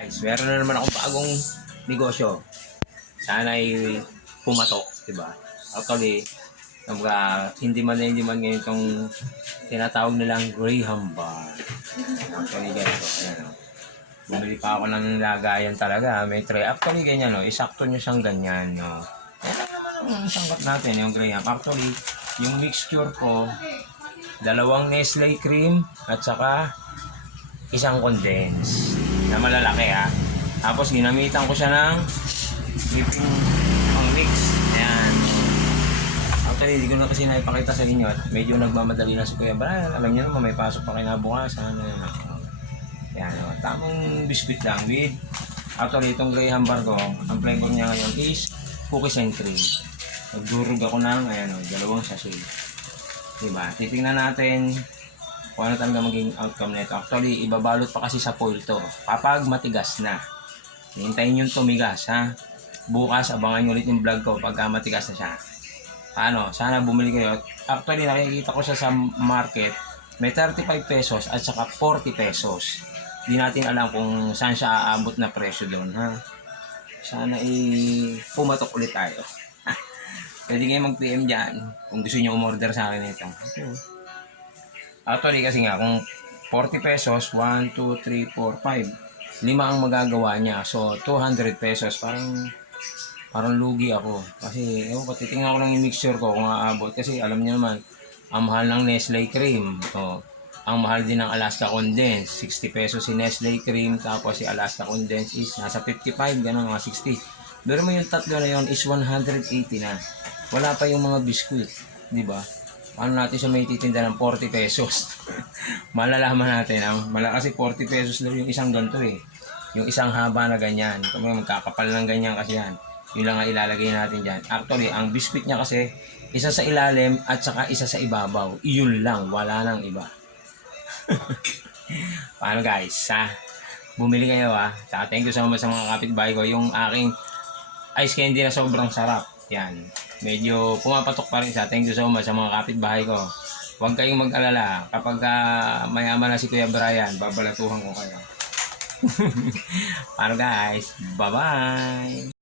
Guys, meron na naman akong bagong negosyo. Sana ay pumatok, di ba? Actually, hindi man ngayon itong tinatawag nilang Graham Bar. Actually, ganito. Ayan, o. Bumili pa ako ng lagayan talaga. May tray. Actually, ganyan, o. Isakto nyo siyang ganyan, o. Ayan lang naman ang sangkot natin, yung Graham. Actually, yung mixture ko, 2 Nestle cream at saka isang condense na malalaki ha. Tapos ginamitan ko siya ng whipping pang mix. Ayan. Actually, hindi ko na kasi naipakita sa inyo at medyo nagmamadali na si Kuya Brian. Alam niyo naman may pasok pa kinabukasan. Ayan. Tamang biscuit lang with actually itong Graham Bar ko, ang flavor niya ngayon is cookies and cream. Nagdurog ako ng 2 sachet. Diba? Titingnan natin kung ano talaga maging outcome nito. Actually, ibabalot pa kasi sa foil to. Kapag matigas na. Hintayin yung tumigas, ha? Bukas, abangan nyo ulit yung vlog ko pagka matigas na siya. Sana bumili kayo. Actually, nakikita ko siya sa market. May 35 pesos at saka 40 pesos. Hindi natin alam kung saan siya aabot na presyo doon, ha? Sana pumatok ulit tayo. Pwede kayo mag-PM dyan kung gusto nyo umorder sa akin ito. Okay. Actually kasi nga kung 40 pesos, 1, 2, 3, 4, 5 5 ang magagawa niya. So 200 pesos parang lugi ako. Kasi titingnan ko lang yung mixture ko kung aabot. Kasi alam niyo naman, ang mahal ng Nestle cream. So, ang mahal din ng Alaska Condense. 60 pesos si Nestle cream. Tapos si Alaska Condense is nasa 55, ganun mga 60. Pero mo yung tatlo na yun is 180 na. Wala pa yung mga biskuit. Diba? Ano natin siya may titinda ng 40 pesos. Malalaman natin. Kasi 40 pesos lang yung isang ganito eh. Yung isang haba na ganyan. Kung may magkakapal ng ganyan kasi yan. Yun lang ang ilalagay natin dyan. Actually, ang biscuit niya kasi, isa sa ilalim at saka isa sa ibabaw. Iyon lang. Wala nang iba. Paano guys? Bumili kayo ha. Saka thank you so much sa mga kapitbahay ko. Yung aking ice candy na sobrang sarap. Yan. Medyo pumapatok pa rin siya. Thank you so much sa mga kapitbahay ko. Huwag kayong mag-alala. Kapag mayaman na si Kuya Brian, babalatuhan ko kayo. Paano guys? Bye-bye!